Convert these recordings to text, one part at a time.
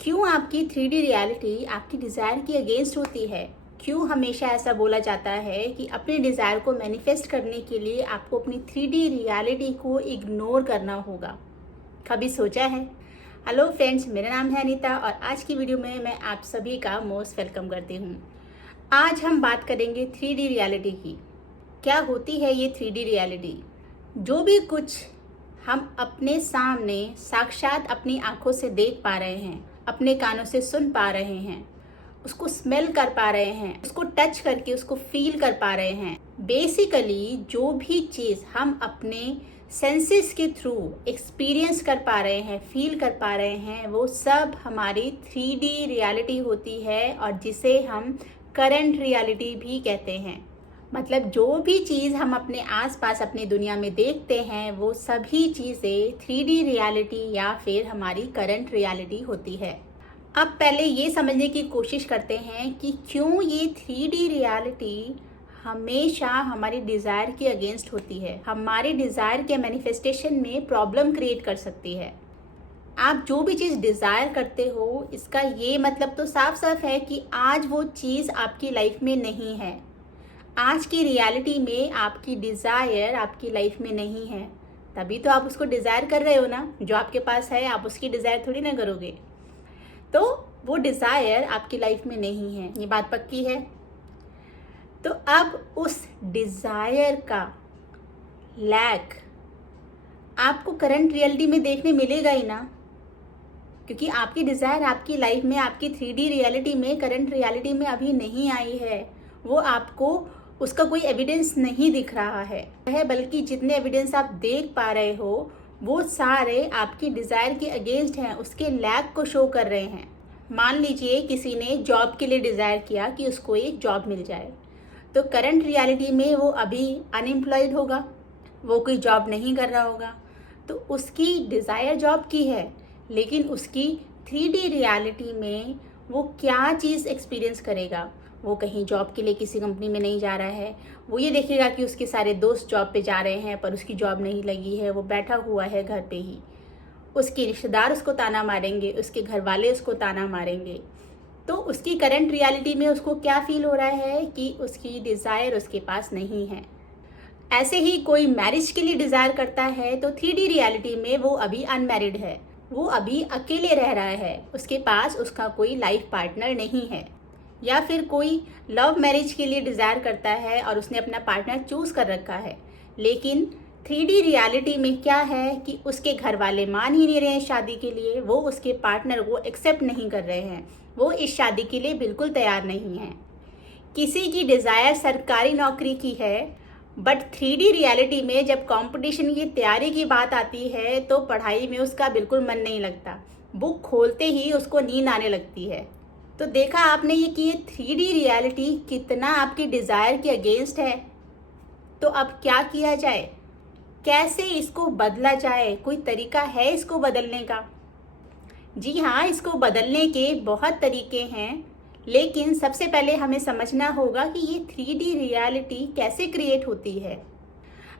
क्यों आपकी 3D reality आपकी डिज़ायर की अगेंस्ट होती है? क्यों हमेशा ऐसा बोला जाता है कि अपने डिज़ायर को मैनिफेस्ट करने के लिए आपको अपनी 3D रियलिटी को इग्नोर करना होगा? कभी सोचा है? हेलो फ्रेंड्स, मेरा नाम है अनीता और आज की वीडियो में मैं आप सभी का मोस्ट वेलकम करती हूँ। आज हम बात करेंगे 3D रियलिटी की। क्या होती है ये 3D रियलिटी? जो भी कुछ हम अपने सामने साक्षात अपनी आंखों से देख पा रहे हैं, अपने कानों से सुन पा रहे हैं, उसको स्मेल कर पा रहे हैं, उसको टच करके उसको फील कर पा रहे हैं, बेसिकली जो भी चीज़ हम अपने सेंसेस के थ्रू एक्सपीरियंस कर पा रहे हैं, फील कर पा रहे हैं, वो सब हमारी 3D रियलिटी होती है और जिसे हम करंट रियलिटी भी कहते हैं। मतलब जो भी चीज़ हम अपने आसपास अपनी दुनिया में देखते हैं वो सभी चीज़ें 3D रियलिटी या फिर हमारी करंट रियलिटी होती है। अब पहले ये समझने की कोशिश करते हैं कि क्यों ये 3D रियलिटी हमेशा हमारी डिज़ायर के अगेंस्ट होती है, हमारे डिज़ायर के मैनिफेस्टेशन में प्रॉब्लम क्रिएट कर सकती है। आप जो भी चीज़ डिज़ायर करते हो, इसका ये मतलब तो साफ साफ है कि आज वो चीज़ आपकी लाइफ में नहीं है। आज की रियलिटी में आपकी डिज़ायर आपकी लाइफ में नहीं है, तभी तो आप उसको डिज़ायर कर रहे हो ना। जो आपके पास है आप उसकी डिज़ायर थोड़ी ना करोगे। तो वो डिज़ायर आपकी लाइफ में नहीं है, ये बात पक्की है। तो अब उस डिज़ायर का लैक आपको करंट रियलिटी में देखने मिलेगा ही ना, क्योंकि आपकी डिज़ायर आपकी लाइफ में, आपकी 3D रियलिटी में, करंट रियलिटी में अभी नहीं आई है। वो आपको उसका कोई एविडेंस नहीं दिख रहा है, बल्कि जितने एविडेंस आप देख पा रहे हो वो सारे आपकी डिज़ायर के अगेंस्ट हैं, उसके लैक को शो कर रहे हैं। मान लीजिए किसी ने जॉब के लिए डिज़ायर किया कि उसको एक जॉब मिल जाए, तो करंट रियलिटी में वो अभी अनएम्प्लॉयड होगा, वो कोई जॉब नहीं कर रहा होगा। तो उसकी डिज़ायर जॉब की है, लेकिन उसकी 3D रियलिटी में वो क्या चीज़ एक्सपीरियंस करेगा? वो कहीं जॉब के लिए किसी कंपनी में नहीं जा रहा है, वो ये देखेगा कि उसके सारे दोस्त जॉब पे जा रहे हैं पर उसकी जॉब नहीं लगी है, वो बैठा हुआ है घर पे ही। उसके रिश्तेदार उसको ताना मारेंगे, उसके घर वाले उसको ताना मारेंगे। तो उसकी करंट रियलिटी में उसको क्या फील हो रहा है कि उसकी डिज़ायर उसके पास नहीं है। ऐसे ही कोई मैरिज के लिए डिज़ायर करता है तो 3D रियलिटी में वो अभी अनमैरिड है, वो अभी अकेले रह रहा है, उसके पास उसका कोई लाइफ पार्टनर नहीं है। या फिर कोई लव मैरिज के लिए डिज़ायर करता है और उसने अपना पार्टनर चूज़ कर रखा है, लेकिन 3D रियलिटी में क्या है कि उसके घर वाले मान ही नहीं रहे हैं शादी के लिए, वो उसके पार्टनर को एक्सेप्ट नहीं कर रहे हैं, वो इस शादी के लिए बिल्कुल तैयार नहीं है। किसी की डिज़ायर सरकारी नौकरी की है, बट 3D रियलिटी में जब कंपटीशन की तैयारी की बात आती है तो पढ़ाई में उसका बिल्कुल मन नहीं लगता, बुक खोलते ही उसको नींद आने लगती है। तो देखा आपने ये कि ये 3D रियलिटी कितना आपकी डिज़ायर के अगेंस्ट है। तो अब क्या किया जाए, कैसे इसको बदला जाए? कोई तरीका है इसको बदलने का? जी हाँ, इसको बदलने के बहुत तरीके हैं, लेकिन सबसे पहले हमें समझना होगा कि ये 3D रियलिटी कैसे क्रिएट होती है।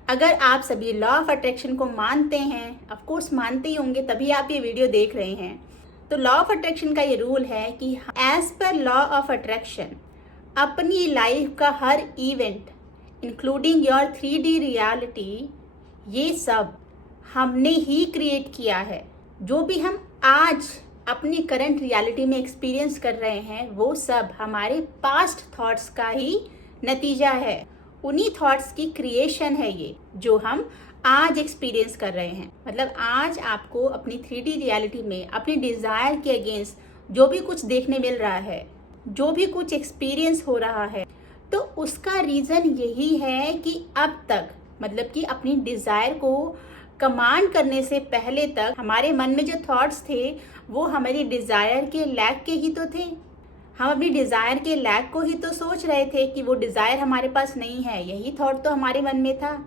अगर आप सभी लॉ ऑफ अट्रैक्शन को मानते हैं, ऑफ कोर्स मानते ही होंगे तभी आप ये वीडियो देख रहे हैं, तो लॉ ऑफ अट्रैक्शन का ये रूल है कि as per law of attraction अपनी लाइफ का हर event including your 3D reality, ये सब हमने ही क्रिएट किया है। जो भी हम आज अपनी करंट रियलिटी में एक्सपीरियंस कर रहे हैं वो सब हमारे पास्ट थॉट्स का ही नतीजा है, उन्हीं थॉट्स की क्रिएशन है ये जो हम आज एक्सपीरियंस कर रहे हैं। मतलब आज आपको अपनी 3D रियलिटी में अपनी डिज़ायर के अगेंस्ट जो भी कुछ देखने मिल रहा है, जो भी कुछ एक्सपीरियंस हो रहा है, तो उसका रीज़न यही है कि अब तक, मतलब कि अपनी डिज़ायर को कमांड करने से पहले तक हमारे मन में जो थॉट्स थे वो हमारी डिज़ायर के लैक के ही तो थे। हम अपनी डिज़ायर के लैक को ही तो सोच रहे थे कि वो डिज़ायर हमारे पास नहीं है, यही थॉट तो हमारे मन में था।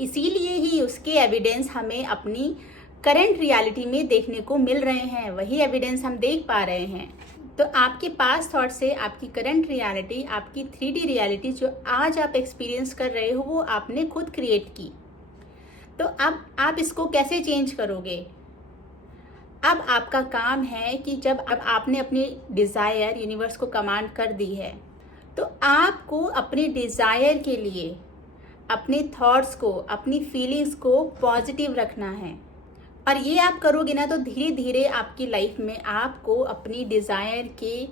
इसीलिए ही उसके एविडेंस हमें अपनी करंट रियलिटी में देखने को मिल रहे हैं, वही एविडेंस हम देख पा रहे हैं। तो आपके पास थॉट से आपकी करंट रियलिटी, आपकी 3D रियलिटी जो आज आप एक्सपीरियंस कर रहे हो वो आपने खुद क्रिएट की। तो अब आप इसको कैसे चेंज करोगे? अब आपका काम है कि जब अब आपने अपनी डिज़ायर यूनिवर्स को कमांड कर दी है, तो आपको अपने डिज़ायर के लिए अपने थॉट्स को, अपनी फीलिंग्स को पॉजिटिव रखना है। और ये आप करोगे ना, तो धीरे धीरे आपकी लाइफ में आपको अपनी डिज़ायर के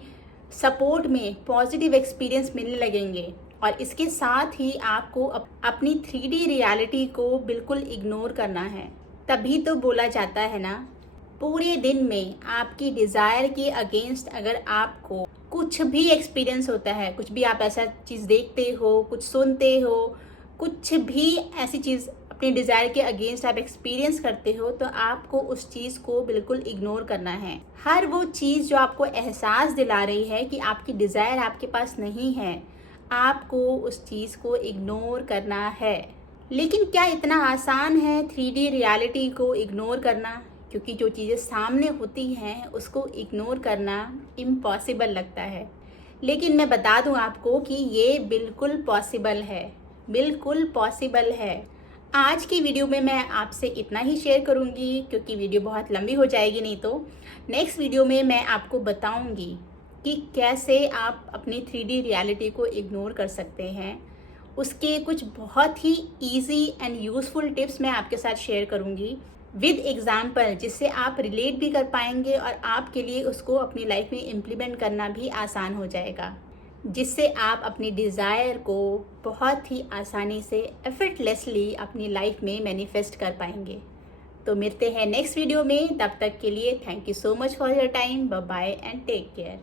सपोर्ट में पॉजिटिव एक्सपीरियंस मिलने लगेंगे। और इसके साथ ही आपको अपनी 3D रियलिटी को बिल्कुल इग्नोर करना है। तभी तो बोला जाता है ना, पूरे दिन में आपकी डिज़ायर के अगेंस्ट अगर आपको कुछ भी एक्सपीरियंस होता है, कुछ भी आप ऐसा चीज़ देखते हो, कुछ सुनते हो, कुछ भी ऐसी चीज़ अपने डिज़ायर के अगेंस्ट आप एक्सपीरियंस करते हो, तो आपको उस चीज़ को बिल्कुल इग्नोर करना है। हर वो चीज़ जो आपको एहसास दिला रही है कि आपकी डिज़ायर आपके पास नहीं है, आपको उस चीज़ को इग्नोर करना है। लेकिन क्या इतना आसान है 3D रियलिटी को इग्नोर करना? क्योंकि जो चीज़ें सामने होती हैं उसको इग्नोर करना इम्पॉसिबल लगता है। लेकिन मैं बता दूं आपको कि ये बिल्कुल पॉसिबल है, बिल्कुल पॉसिबल है। आज की वीडियो में मैं आपसे इतना ही शेयर करूंगी, क्योंकि वीडियो बहुत लंबी हो जाएगी नहीं तो। नेक्स्ट वीडियो में मैं आपको बताऊंगी कि कैसे आप अपनी 3D रियलिटी को इग्नोर कर सकते हैं। उसके कुछ बहुत ही ईजी एंड यूज़फुल टिप्स मैं आपके साथ शेयर करूंगी विद एग्जाम्पल, जिससे आप रिलेट भी कर पाएंगे और आपके लिए उसको अपनी लाइफ में इम्प्लीमेंट करना भी आसान हो जाएगा, जिससे आप अपनी डिज़ायर को बहुत ही आसानी से एफर्टलेसली अपनी लाइफ में मैनिफेस्ट कर पाएंगे। तो मिलते हैं नेक्स्ट वीडियो में, तब तक के लिए thank you so much for your time. Bye bye and take care.